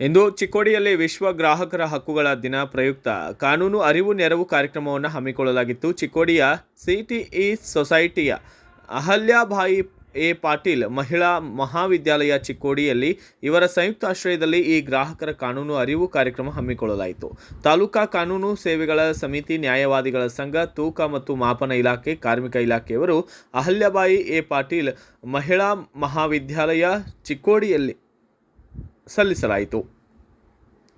ಇಂದು ಚಿಕ್ಕೋಡಿಯಲ್ಲಿ ವಿಶ್ವ ಗ್ರಾಹಕರ ಹಕ್ಕುಗಳ ದಿನ ಪ್ರಯುಕ್ತ ಕಾನೂನು ಅರಿವು ನೆರವು ಕಾರ್ಯಕ್ರಮವನ್ನು ಹಮ್ಮಿಕೊಳ್ಳಲಾಗಿತ್ತು. ಚಿಕ್ಕೋಡಿಯ ಸಿಟಿಇ ಸೊಸೈಟಿಯ ಅಹಲ್ಯಾಬಾಯಿ ಎ ಪಾಟೀಲ್ ಮಹಿಳಾ ಮಹಾವಿದ್ಯಾಲಯ ಚಿಕ್ಕೋಡಿಯಲ್ಲಿ ಇವರ ಸಂಯುಕ್ತ ಆಶ್ರಯದಲ್ಲಿ ಈ ಗ್ರಾಹಕರ ಕಾನೂನು ಅರಿವು ಕಾರ್ಯಕ್ರಮ ಹಮ್ಮಿಕೊಳ್ಳಲಾಯಿತು. ತಾಲೂಕಾ ಕಾನೂನು ಸೇವೆಗಳ ಸಮಿತಿ, ನ್ಯಾಯವಾದಿಗಳ ಸಂಘ, ತೂಕ ಮತ್ತು ಮಾಪನ ಇಲಾಖೆ, ಕಾರ್ಮಿಕ ಇಲಾಖೆಯವರು ಅಹಲ್ಯಾಬಾಯಿ ಎ ಪಾಟೀಲ್ ಮಹಿಳಾ ಮಹಾವಿದ್ಯಾಲಯ ಚಿಕ್ಕೋಡಿಯಲ್ಲಿ ಸಲ್ಲಿಸಲಾಯಿತು.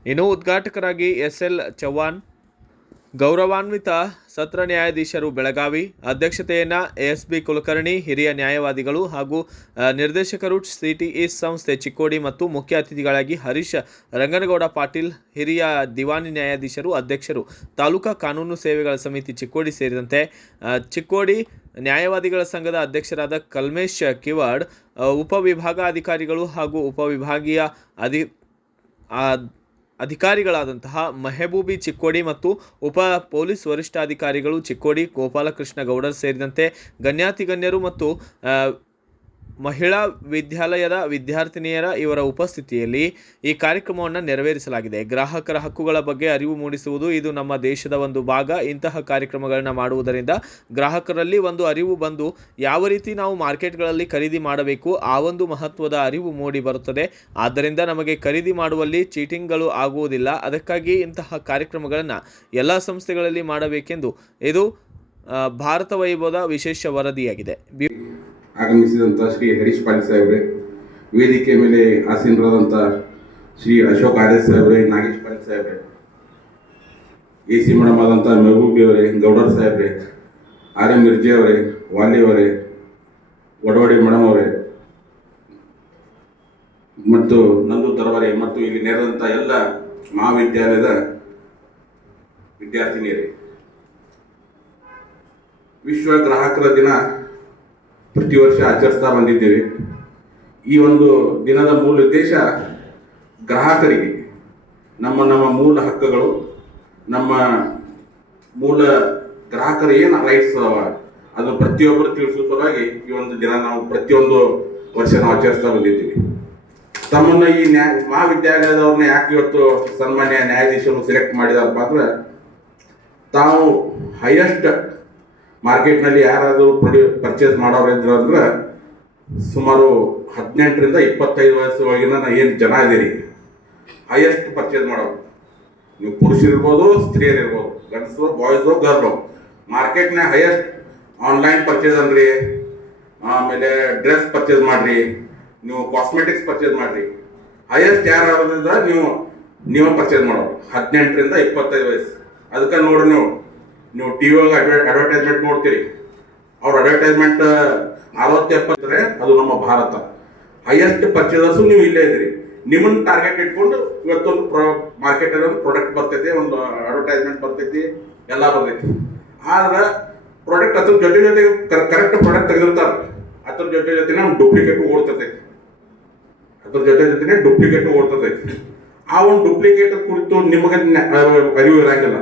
ಇನ್ನು ಉದ್ಘಾಟಕರಾಗಿ ಎಸ್.ಎಲ್. ಚವ್ಹಾಣ್, ಗೌರವಾನ್ವಿತ ಸತ್ರ ನ್ಯಾಯಾಧೀಶರು ಬೆಳಗಾವಿ, ಅಧ್ಯಕ್ಷತೆಯನ್ನು ಎಸ್.ಬಿ. ಕುಲಕರ್ಣಿ, ಹಿರಿಯ ನ್ಯಾಯವಾದಿಗಳು ಹಾಗೂ ನಿರ್ದೇಶಕರು ಸಿಟಿಇ ಸಂಸ್ಥೆ ಚಿಕ್ಕೋಡಿ ಮತ್ತು ಮುಖ್ಯ ಅತಿಥಿಗಳಾಗಿ ಹರೀಶ್ ರಂಗನಗೌಡ ಪಾಟೀಲ್, ಹಿರಿಯ ದಿವಾನಿ ನ್ಯಾಯಾಧೀಶರು, ಅಧ್ಯಕ್ಷರು, ತಾಲೂಕಾ ಕಾನೂನು ಸೇವೆಗಳ ಸಮಿತಿ ಚಿಕ್ಕೋಡಿ ಸೇರಿದಂತೆ ಚಿಕ್ಕೋಡಿ ನ್ಯಾಯವಾದಿಗಳ ಸಂಘದ ಅಧ್ಯಕ್ಷರಾದ ಕಲ್ಮೇಶ್ ಕಿವಾಡ್, ಉಪವಿಭಾಗಾಧಿಕಾರಿಗಳು ಹಾಗೂ ಉಪವಿಭಾಗೀಯ ಅಧಿಕಾರಿಗಳಾದಂತಹ ಮೆಹಬೂಬಿ ಚಿಕ್ಕೋಡಿ ಮತ್ತು ಉಪ ಪೊಲೀಸ್ ವರಿಷ್ಠಾಧಿಕಾರಿಗಳು ಚಿಕ್ಕೋಡಿ, ಗೋಪಾಲಕೃಷ್ಣ ಗೌಡರ್ ಸೇರಿದಂತೆ ಗಣ್ಯಾತಿಗಣ್ಯರು ಮತ್ತು ಮಹಿಳಾ ವಿದ್ಯಾಲಯದ ವಿದ್ಯಾರ್ಥಿನಿಯರ ಇವರ ಉಪಸ್ಥಿತಿಯಲ್ಲಿ ಈ ಕಾರ್ಯಕ್ರಮವನ್ನು ನೆರವೇರಿಸಲಾಗಿದೆ. ಗ್ರಾಹಕರ ಹಕ್ಕುಗಳ ಬಗ್ಗೆ ಅರಿವು ಮೂಡಿಸುವುದು ಇದು ನಮ್ಮ ದೇಶದ ಒಂದು ಭಾಗ. ಇಂತಹ ಕಾರ್ಯಕ್ರಮಗಳನ್ನು ಮಾಡುವುದರಿಂದ ಗ್ರಾಹಕರಲ್ಲಿ ಒಂದು ಅರಿವು ಬಂದು ಯಾವ ರೀತಿ ನಾವು ಮಾರ್ಕೆಟ್ಗಳಲ್ಲಿ ಖರೀದಿ ಮಾಡಬೇಕು ಆ ಒಂದು ಮಹತ್ವದ ಅರಿವು ಮೂಡಿ ಬರುತ್ತದೆ. ಆದ್ದರಿಂದ ನಮಗೆ ಖರೀದಿ ಮಾಡುವಲ್ಲಿ ಚೀಟಿಂಗ್ಗಳು ಆಗುವುದಿಲ್ಲ. ಅದಕ್ಕಾಗಿ ಇಂತಹ ಕಾರ್ಯಕ್ರಮಗಳನ್ನು ಎಲ್ಲ ಸಂಸ್ಥೆಗಳಲ್ಲಿ ಮಾಡಬೇಕೆಂದು ಇದು ಭಾರತ ವೈಭವದ ವಿಶೇಷ ವರದಿಯಾಗಿದೆ. ಆಗಮಿಸಿದಂಥ ಶ್ರೀ ಹರೀಶ್ ಪಾಟೀಲ್ ಸಾಹೇಬ್ರೆ, ವೇದಿಕೆ ಮೇಲೆ ಆಸೀನರಾದಂಥ ಶ್ರೀ ಅಶೋಕ್ ಆರ್ಯ ಸಾಹೇಬ್ರೆ, ನಾಗೇಶ್ ಪಾಟೀಲ್ ಸಾಹೇಬ್ರೆ, ಎ.ಸಿ. ಮೇಡಮ್ ಆದಂಥ ಮೆಹಬೂಬಿ ಅವರೇ, ಗೌಡರ್ ಸಾಹೇಬ್ರೆ, ಆರ್.ಎಂ. ಮಿರ್ಜಿ ಅವರೇ, ವಾಲಿ ಅವರೇ, ವಡವಡಿ ಮೇಡಮ್ ಅವರೇ ಮತ್ತು ನಂದು ತರವರೆ ಮತ್ತು ಇಲ್ಲಿ ನೆರೆದಂಥ ಎಲ್ಲ ಮಹಾವಿದ್ಯಾಲಯದ ವಿದ್ಯಾರ್ಥಿನಿಯರೇ, ವಿಶ್ವ ಗ್ರಾಹಕರ ದಿನ ಪ್ರತಿ ವರ್ಷ ಆಚರಿಸ್ತಾ ಬಂದಿದ್ದೇವೆ. ಈ ಒಂದು ದಿನದ ಮೂಲ ಉದ್ದೇಶ ಗ್ರಾಹಕರಿಗೆ ನಮ್ಮ ಮೂಲ ಹಕ್ಕುಗಳು, ನಮ್ಮ ಮೂಲ ಗ್ರಾಹಕರ ಏನು ರೈಟ್ಸ್ ಅವ ಅದು ಪ್ರತಿಯೊಬ್ಬರು ತಿಳಿಸೋ ಸಲುವಾಗಿ ಈ ಒಂದು ದಿನ ನಾವು ಪ್ರತಿಯೊಂದು ವರ್ಷ ನಾವು ಆಚರಿಸ್ತಾ ಬಂದಿದ್ದೀವಿ. ತಮ್ಮನ್ನು ಈ ಮಹಾವಿದ್ಯಾಲಯದವ್ರನ್ನ ಯಾಕೆ ಇವತ್ತು ಸನ್ಮಾನ್ಯ ನ್ಯಾಯಾಧೀಶರು ಸೆಲೆಕ್ಟ್ ಮಾಡಿದಾರಪ್ಪ ಅಂದ್ರೆ, ತಾವು ಹೈಯೆಸ್ಟ್ ಮಾರ್ಕೆಟ್ನಲ್ಲಿ ಯಾರಾದರೂ ಪರ್ಚೇಸ್ ಮಾಡೋರು ಇದ್ರು ಅಂದ್ರೆ ಸುಮಾರು 18ರಿಂದ 25 ವಯಸ್ಸೊಳಗಿನ ಏನು ಜನ ಇದೀರಿ ಹೈಯೆಸ್ಟ್ ಪರ್ಚೇಸ್ ಮಾಡೋರು. ನೀವು ಪುರುಷರಿರ್ಬೋದು, ಸ್ತ್ರೀಯರಿರ್ಬೋದು, ಗಂಡಸರು, ಬಾಯ್ಸು, ಗರ್ಲು. ಮಾರ್ಕೆಟ್ನಾಗ ಹೈಯೆಸ್ಟ್ ಆನ್ಲೈನ್ ಪರ್ಚೇಸ್ ಅಂದ್ರಿ, ಆಮೇಲೆ ಡ್ರೆಸ್ ಪರ್ಚೇಸ್ ಮಾಡ್ರಿ, ನೀವು ಕಾಸ್ಮೆಟಿಕ್ಸ್ ಪರ್ಚೇಸ್ ಮಾಡ್ರಿ, ಹೈಯೆಸ್ಟ್ ಯಾರು ಆಗೋದ್ರಿಂದ ನೀವು ಪರ್ಚೇಸ್ ಮಾಡೋರು 18ರಿಂದ 25 ವಯಸ್ಸು. ಅದಕ್ಕೆ ನೋಡ್ರಿ, ನೀವು ಟಿ ವಿ ಒಳಗೆ ಅಡ್ವರ್ಟೈಸ್ಮೆಂಟ್ ನೋಡ್ತೀರಿ, ಅವ್ರ ಅಡ್ವರ್ಟೈಸ್ಮೆಂಟ್ 60-70 ಅದು ನಮ್ಮ ಭಾರತ. ಹೈಯೆಸ್ಟ್ ಪರ್ಚೇಸರ್ಸು ನೀವು ಇಲ್ಲೇ ಇದ್ದೀರಿ. ನಿಮ್ಮನ್ನು ಟಾರ್ಗೆಟ್ ಇಟ್ಕೊಂಡು ಇವತ್ತೊಂದು ಮಾರ್ಕೆಟಲ್ಲಿ ಒಂದು ಪ್ರಾಡಕ್ಟ್ ಬರ್ತೈತಿ, ಒಂದು ಅಡ್ವರ್ಟೈಸ್ಮೆಂಟ್ ಬರ್ತೈತಿ, ಎಲ್ಲ ಬರ್ತೈತಿ. ಆದ್ರೆ ಪ್ರಾಡಕ್ಟ್ ಅದ್ರ ಜೊತೆ ಕರೆಕ್ಟ್ ಪ್ರಾಡಕ್ಟ್ ತೆಗೆದಿರ್ತಾರೆ, ಅದ್ರ ಜೊತೆನೇ ಒಂದು ಡೂಪ್ಲಿಕೇಟ್ ಓಡ್ತೈತಿ, ಆ ಒಂದು ಡೂಪ್ಲಿಕೇಟ್ ಕುರಿತು ನಿಮಗೆ ಅರಿವು ಇರಂಗಿಲ್ಲ.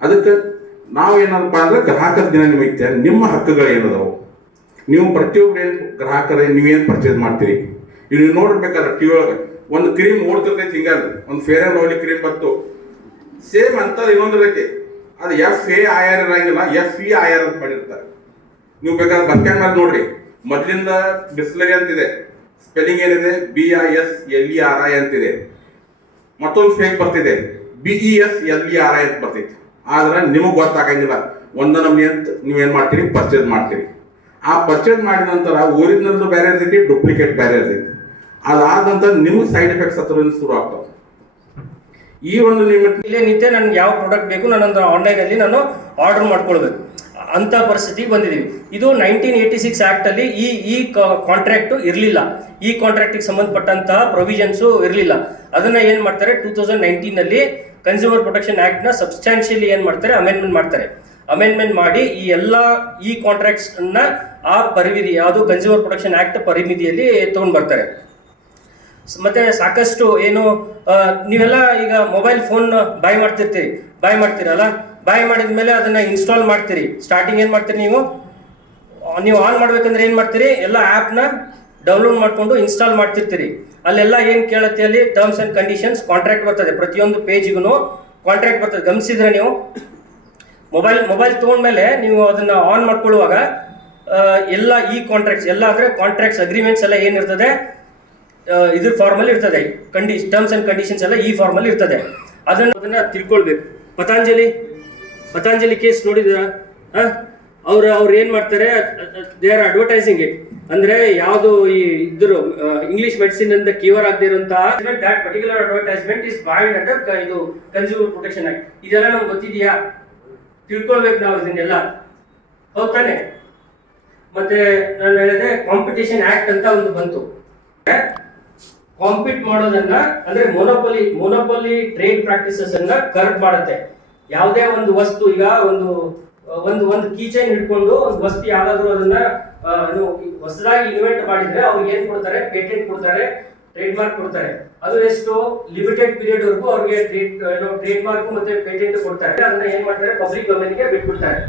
ಅದಕ್ಕೆ ನಾವು ಏನಪ್ಪ ಅಂದ್ರೆ ಗ್ರಾಹಕರ ದಿನ ನಿಮಿತ್ತ ನಿಮ್ಮ ಹಕ್ಕುಗಳು ಏನದಾವು, ನೀವು ಪ್ರತಿಯೊಬ್ಬರು ಏನು ಗ್ರಾಹಕರ ನೀವೇನು ಪರ್ಚೇಸ್ ಮಾಡ್ತೀರಿ. ನೀವು ನೋಡಿರ್ಬೇಕಾದ್ರೆ ಟಿ ವಿ ಒಳಗೆ ಒಂದು ಕ್ರೀಮ್ ಓಡ್ತಿರ್ತೈತಿ, ಹಿಂಗಂದ್ರೆ ಒಂದು ಫೇರ್ ಆ್ಯಂಡ್ ಲವ್ಲಿ ಕ್ರೀಮ್ ಬಂತು, ಸೇಮ್ ಅಂತ ಇನ್ನೊಂದು ಐತಿ, ಅದು FAIR ಇರಂಗಿಲ್ಲ, FEIR ಅಂತ ಮಾಡಿರ್ತಾರೆ. ನೀವು ಬೇಕಾದ್ರೆ ಬಸ್ ಸ್ಟ್ಯಾಂಡ್ ಮೇಲೆ ನೋಡ್ರಿ, ಮೊದಲಿಂದ ಬಿಸ್ಲರಿ ಅಂತಿದೆ, ಸ್ಪೆಲ್ಲಿಂಗ್ ಏನಿದೆ BISLERI ಅಂತಿದೆ. ಮತ್ತೊಂದು ಫೇಕ್ ಬರ್ತಿದೆ BESLERI ಅಂತ ಬರ್ತೈತಿ. ಆದ್ರೆ ನಿಮಗೆ ಗೊತ್ತಾಗಂಗಿಲ್ಲ, ಒಂದ ನಮ್ಗೆ ಅಂತ ನೀವೇನ್ ಮಾಡ್ತೀರಿ, ಪರ್ಚೇಸ್ ಮಾಡ್ತೀರಿ. ಆ ಪರ್ಚೇಸ್ ಮಾಡಿದ ನಂತರ ಒರಿಜಿನಲ್ ಬೇರೆ ಇರ್ತೈತಿ, ಡೂಪ್ಲಿಕೇಟ್ ಬೇರೆ ಇರ್ತೈತಿ. ಅದಾದ ನಂತರ ನಿಮ್ಗೆ ಸೈಡ್ ಎಫೆಕ್ಟ್ಸ್ ಹತ್ರ ಶುರು ಆಗ್ತಾವೆ. ಈ ಒಂದು ನಿತ್ಯ ನನ್ಗೆ ಯಾವ ಪ್ರಾಡಕ್ಟ್ ಬೇಕು ನಾನೊಂದು ಆನ್ಲೈನಲ್ಲಿ ನಾನು ಆರ್ಡರ್ ಮಾಡ್ಕೊಳ್ಬೇಕು ಅಂತ ಪರಿಸ್ಥಿತಿಗೆ ಬಂದಿದ್ದೀವಿ. ಇದು 1986 ಆ್ಯಕ್ಟಲ್ಲಿ ಈ ಕಾಂಟ್ರಾಕ್ಟು ಇರಲಿಲ್ಲ, ಈ ಕಾಂಟ್ರಾಕ್ಟಿಗೆ ಸಂಬಂಧಪಟ್ಟಂತಹ ಪ್ರೊವಿಷನ್ಸು ಇರಲಿಲ್ಲ. ಅದನ್ನು ಏನು ಮಾಡ್ತಾರೆ, 2019ನಲ್ಲಿ ಕನ್ಸ್ಯೂಮರ್ ಪ್ರೊಟೆಕ್ಷನ್ ಆ್ಯಕ್ಟ್ನ ಸಬ್ಸ್ಟ್ಯಾನ್ಷಿಯಲಿ ಏನು ಮಾಡ್ತಾರೆ, ಅಮೆಂಡ್ಮೆಂಟ್ ಮಾಡಿ ಈ ಕಾಂಟ್ರಾಕ್ಟ್ಸ್ನ ಆ ಪರಿಮಿತಿ, ಯಾವುದು ಕನ್ಸ್ಯೂಮರ್ ಪ್ರೊಟೆಕ್ಷನ್ ಆ್ಯಕ್ಟ್ ಪರಿಮಿತಿಯಲ್ಲಿ ತೊಗೊಂಡು ಬರ್ತಾರೆ. ಮತ್ತು ಸಾಕಷ್ಟು ಏನು ನೀವೆಲ್ಲ ಈಗ ಮೊಬೈಲ್ ಫೋನ್ ಬಾಯ್ ಮಾಡ್ತೀರಲ್ಲ, ಬಾಯ್ ಮಾಡಿದ ಮೇಲೆ ಅದನ್ನು ಇನ್ಸ್ಟಾಲ್ ಮಾಡ್ತೀರಿ. ಸ್ಟಾರ್ಟಿಂಗ್ ಏನು ಮಾಡ್ತೀರಿ, ನೀವು ಆನ್ ಮಾಡ್ಬೇಕಂದ್ರೆ ಏನು ಮಾಡ್ತೀರಿ, ಎಲ್ಲ ಆ್ಯಪ್ನ ಡೌನ್ಲೋಡ್ ಮಾಡಿಕೊಂಡು ಇನ್ಸ್ಟಾಲ್ ಮಾಡ್ತಿರ್ತೀರಿ. ಅಲ್ಲೆಲ್ಲ ಏನು ಕೇಳುತ್ತೆ, ಅಲ್ಲಿ ಟರ್ಮ್ಸ್ ಆ್ಯಂಡ್ ಕಂಡೀಷನ್ಸ್ ಕಾಂಟ್ರಾಕ್ಟ್ ಬರ್ತದೆ. ಪ್ರತಿಯೊಂದು ಪೇಜಿಗೂ ಕಾಂಟ್ರಾಕ್ಟ್ ಬರ್ತದೆ. ಗಮನಿಸಿದ್ರೆ ನೀವು ಮೊಬೈಲ್ ತೊಗೊಂಡ್ಮೇಲೆ ನೀವು ಅದನ್ನು ಆನ್ ಮಾಡ್ಕೊಳ್ಳುವಾಗ ಎಲ್ಲ ಈ ಕಾಂಟ್ರಾಕ್ಟ್ಸ್ ಎಲ್ಲ ಅಂದರೆ ಕಾಂಟ್ರಾಕ್ಟ್ಸ್ ಅಗ್ರಿಮೆಂಟ್ಸ್ ಎಲ್ಲ ಏನಿರ್ತದೆ ಇದ್ರ ಫಾರ್ಮಲ್ಲಿ ಇರ್ತದೆ. ಟರ್ಮ್ಸ್ ಆ್ಯಂಡ್ ಕಂಡೀಷನ್ಸ್ ಎಲ್ಲ ಈ ಫಾರ್ಮಲ್ಲಿ ಇರ್ತದೆ. ಅದನ್ನ ತಿಳ್ಕೊಳ್ಬೇಕು. ಪತಾಂಜಲಿ ಕೇಸ್ ನೋಡಿದ್ದೀರಾ? ಅವ್ರು ಏನು ಮಾಡ್ತಾರೆ, ದೇ ಆರ್ ಅಡ್ವರ್ಟೈಸಿಂಗ್ ಇಟ್. ಅಂದ್ರೆ ಯಾವುದು ಈ ಇದ್ರು ಇಂಗ್ಲಿಷ್ ಮೆಡಿಸಿನ್ ಅಂತ ಕ್ಯೂರ್ ಆಗದೆ ಇರುವಂತಹ that particular advertisement is boiled under ಇದು ಕನ್ಸ್ಯೂಮರ್ ಪ್ರೊಟೆಕ್ಷನ್ ಆಕ್ಟ್. ಇದೆಲ್ಲ ನಮ್ಗೆ ಗೊತ್ತಿದೆಯಾ? ತಿಳ್ಕೊಳ್ಬೇಕು ನಾವು ಇದನ್ನೆಲ್ಲ, ಹೌದ್ ತಾನೆ? ಮತ್ತೆ ನಾನು ಹೇಳಿದೆ ಕಾಂಪಿಟೇಷನ್ ಆಕ್ಟ್ ಅಂತ ಒಂದು ಬಂತು. ಕಾಂಪೀಟ್ ಮಾಡೋದನ್ನ ಅಂದ್ರೆ ಮೊನೋಪೊಲಿ ಟ್ರೇಡ್ ಪ್ರಾಕ್ಟೀಸಸ್ ಅನ್ನ ಕರ್ಬ್ ಮಾಡುತ್ತೆ. ಯಾವುದೇ ಒಂದು ವಸ್ತು, ಈಗ ಒಂದು ಕೀಚೈನ್ ಹಿಡ್ಕೊಂಡು ಒಂದು ವಸ್ತು ಯಾವ್ದಾದ್ರು ಅದನ್ನ ಹೊಸದಾಗಿ ಇನ್ವೆಂಟ್ ಮಾಡಿದ್ರೆ ಅವ್ರಿಗೆ ಏನ್ ಕೊಡ್ತಾರೆ? ಪೇಟೆಂಟ್ ಕೊಡ್ತಾರೆ, ಟ್ರೇಡ್ ಮಾರ್ಕ್ ಕೊಡ್ತಾರೆ. ಅದು ಎಷ್ಟು ಲಿಮಿಟೆಡ್ ಪೀರಿಯಡ್ ವರೆಗೂ ಅವ್ರಿಗೆ ಟ್ರೇಡ್ ಮಾರ್ಕ್ ಮತ್ತೆ ಪೇಟೆಂಟ್ ಕೊಡ್ತಾರೆ. ಅದನ್ನ ಏನ್ ಮಾಡ್ತಾರೆ? ಪಬ್ಲಿಕ್ ಡೊಮೇನ್ಗೆ ಬಿಟ್ಬಿಡ್ತಾರೆ.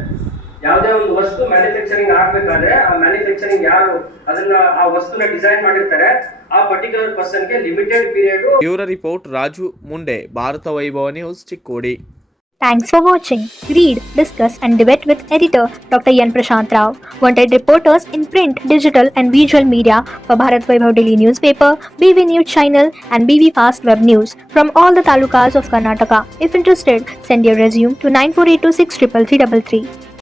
ಯಾವುದೇ ಒಂದು ವಸ್ತು ಮ್ಯಾನುಫ್ಯಾಕ್ಚರಿಂಗ್ ಆಗ್ಬೇಕಾದ್ರೆ ಆ ಮ್ಯಾನುಫ್ಯಾಕ್ಚರಿಂಗ್ ಯಾರು ಅದನ್ನ ಆ ವಸ್ತುನ ಡಿಸೈನ್ ಮಾಡಿರ್ತಾರೆ ಆ ಪರ್ಟಿಕ್ಯುಲರ್ ಪರ್ಸನ್ಗೆ limited period. Bureau report Raju Munde, Bharat Vaibhav news, Chikkodi. Thanks for watching. Read, discuss and debate with editor Dr. Yan Prashant Rao. Wanted reporters in print, digital and visual media for Bharat Vaibhav Daily Newspaper, BV News Channel and BV Fast Web News from all the talukas of Karnataka. If interested, send your resume to 9482633333.